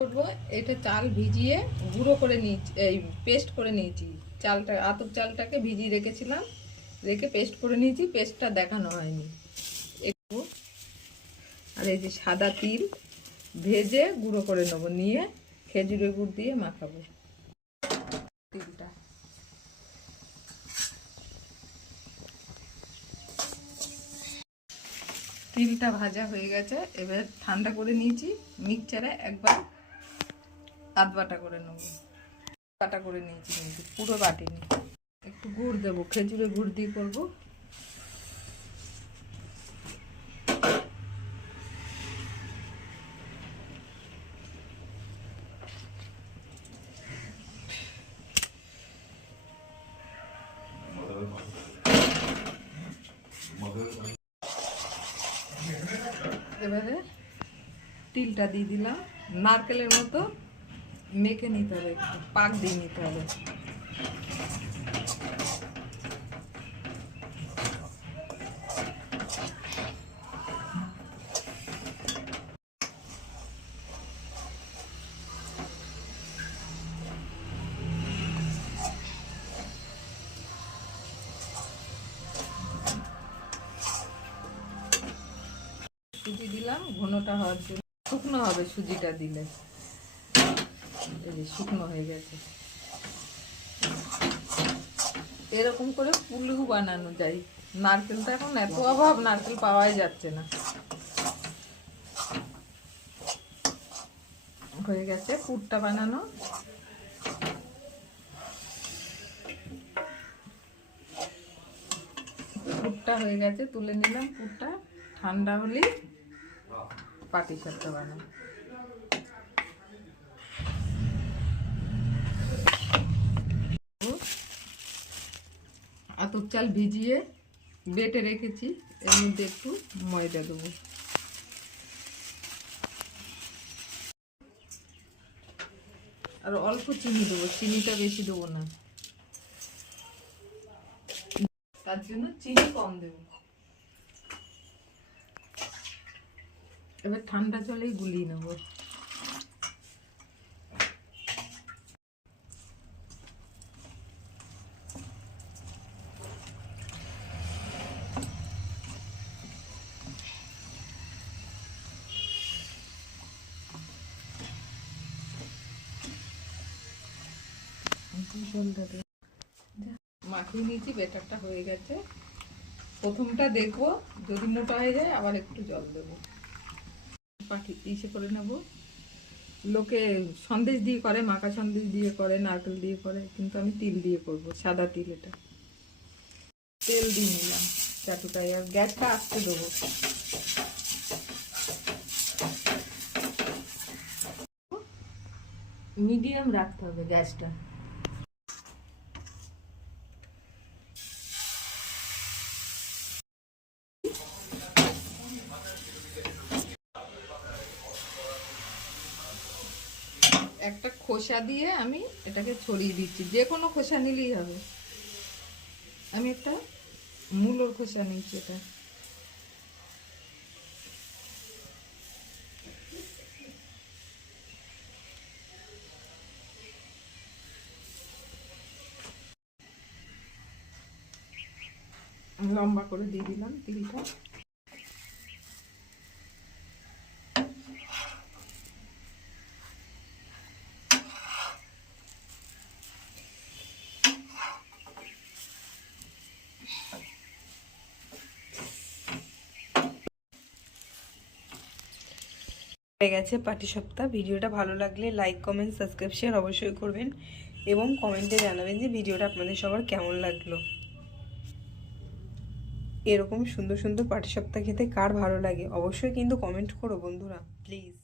করবো এটা চাল ভিজিয়ে গুঁড়ো করে নিয়েছি, এই পেস্ট করে নিয়েছি। চালটা আতপ চালটাকে ভিজিয়ে রেখেছিলাম, রেখে পেস্ট করে নিয়েছি। পেস্টটা দেখানো হয়নি একটু। আর এই যে সাদা তিল ভেজে গুঁড়ো করে নেবো, নিয়ে খেজুরের গুড় দিয়ে মাখাবো তিলটা। তিলটা ভাজা হয়ে গেছে, এবার ঠান্ডা করে নিয়েছি। মিক্সচারে একবার আধ বাটা করে নেব, বাটা করে নিয়েছি কিন্তু পুরো বাটিনি। একটু গুড় দেবো, খেজুরের গুড় দিয়ে করবো। এবারে তিলটা দিয়ে দিলাম, নারকেলের মতো মেখে নিতে হবে, একটু পাক দিয়ে নিতে হবে। সুজি দিলাম ঘনটা হওয়ার জন্য, শুকনো হবে সুজিটা দিলে। এই যে শুকনো হয়ে গেছে। এরকম করে পুলু বানানো যায়। নারকেলটা এখন এত অভাব, নারকেল পাওয়াই যাচ্ছে না। হয়ে গেছে পুরটা বানানো। পুরটা হয়ে গেছে, তুলে নিলাম। পুরটা ঠান্ডা হলে পাটিসাপটা বানাবো। আতপ চাল ভিজিয়ে বেটে রেখেছি, এর মধ্যে একটু ময়দা দেবো। আর অল্প চিনি দেবো, চিনিটা বেশি দেবো না, তার জন্য চিনি কম দেবো। এবার ঠান্ডা জলেই গুলিয়ে নেবো। মাখিয়ে নিয়েছি, বেটারটা হয়ে গেছে। প্রথমটা দেখবো, যদি মোটা হয়ে যায় আবার একটু জল দেবো। ইসে করে নেব। লোকে সন্দেশ দিয়ে করে, মাখা সন্দেশ দিয়ে করে, নারকেল দিয়ে করে, কিন্তু আমি তিল দিয়ে করব, সাদা তিল। এটা তেল দিয়ে নিলাম চাটুটায়, আর গ্যাসটা আস্তে দেবো। মিডিয়াম রাখতে হবে গ্যাসটা। একটা খোসা দিয়ে আমি এটাকে ছড়িয়ে দিচ্ছি, যে কোনো খোসা নিলেই হবে। আমি একটা মূলোর খোসা নিচ্ছি। এটা লম্বা করে দিয়ে দিলাম তিলটা। হয়ে গেছে পাটিসাপটা। ভিডিওটা ভালো লাগলে লাইক, কমেন্ট, সাবস্ক্রাইব, শেয়ার অবশ্যই করবেন, এবং কমেন্টে জানাবেন যে ভিডিওটা আপনাদের সবার কেমন লাগলো। এরকম সুন্দর সুন্দর পাটিসাপটা খেতে কার ভালো লাগে অবশ্যই কিন্তু কমেন্ট করো বন্ধুরা, প্লিজ।